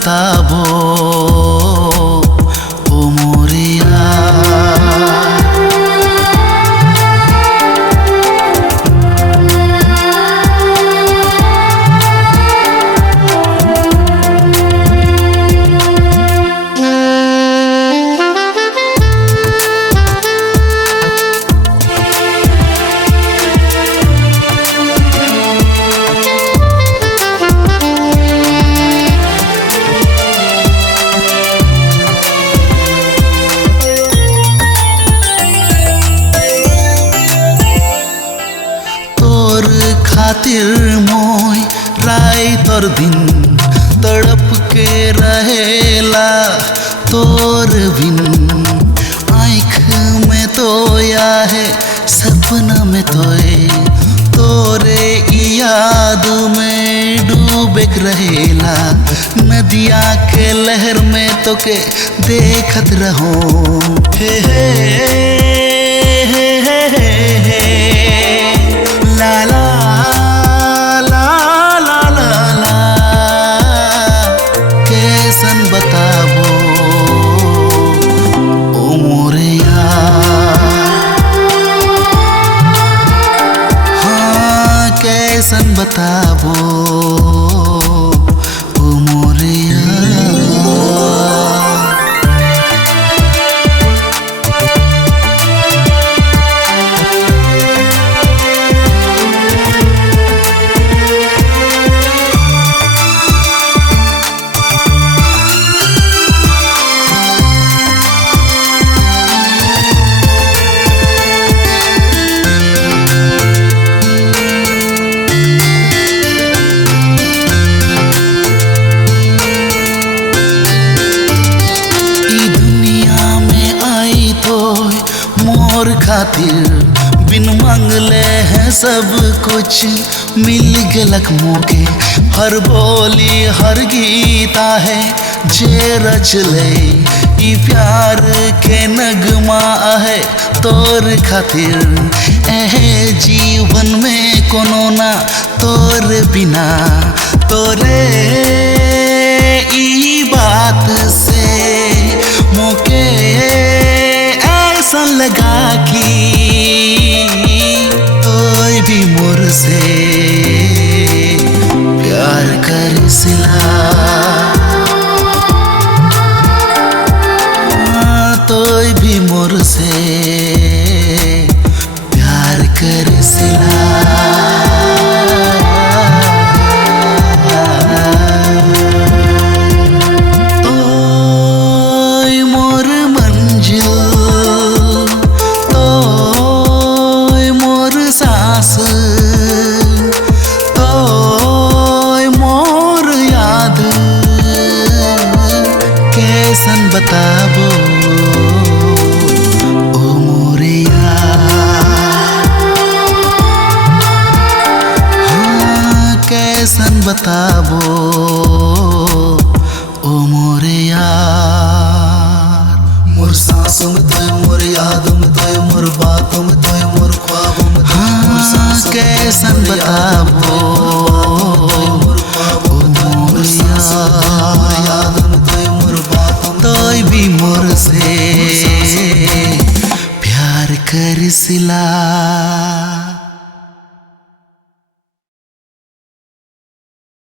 बताबो ओ मोरिया। खातिर मोय रात और दिन तड़प के रहेला तोर बिन। आँख में तो या है सपना में तोए तोरे याद में डूबे रहेला। नदिया के लहर में तो के देखत रहो हे हे हे हे हे हे ला ला ला ला ला ला। कैसन बताबो ओ मोरिया। हाँ कैसन बताबो ओ मोरिया। मोर खातिर बिन मांगले है सब कुछ मिल गलक मौके। हर बोली हर गीता है जे रच ले ई प्यार के नगमा है तोर खातिर। एहे जीवन में कोनो ना तोर बिना तोरे ई बात से मौके ऐसा लगा कि कोई भी मोर से प्यार कर सिला। कोई भी मोर से प्यार कर सिला। कैसन बताबो ओ मोरिया। हाँ कैसन बताबो ओ मोरिया। मोर सांसों में तोय मोर यादों में तोय मोर बातों में तोय मोर ख्वाबों में। हाँ कैसन बताबो